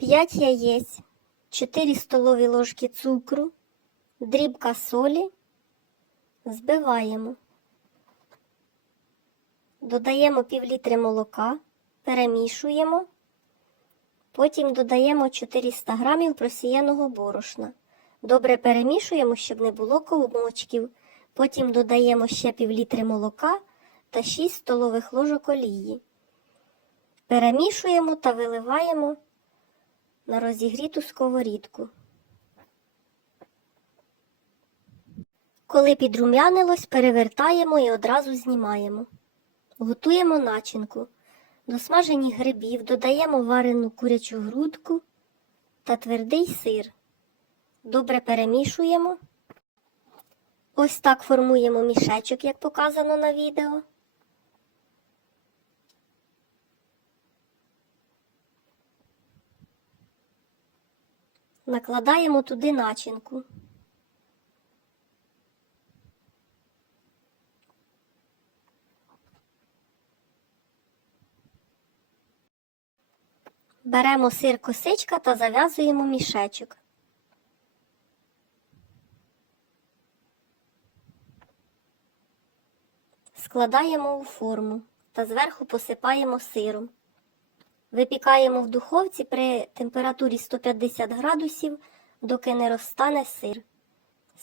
5 яєць, 4 столові ложки цукру, дрібка солі. Збиваємо. Додаємо пів літри молока, перемішуємо. Потім додаємо 400 грамів просіяного борошна. Добре перемішуємо, щоб не було ковмочків. Потім додаємо ще пів літри молока та 6 столових ложок олії. Перемішуємо та виливаємо на розігріту сковорідку. Коли підрум'янилось, перевертаємо і одразу знімаємо. Готуємо начинку. До смажені грибів додаємо варену курячу грудку та твердий сир. Добре перемішуємо. Ось так формуємо мішечок, як показано на відео. Накладаємо туди начинку. Беремо сир косичка та зав'язуємо мішечок. Складаємо у форму та зверху посипаємо сиром. Випікаємо в духовці при температурі 150 градусів, доки не розтане сир.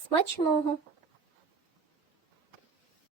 Смачного!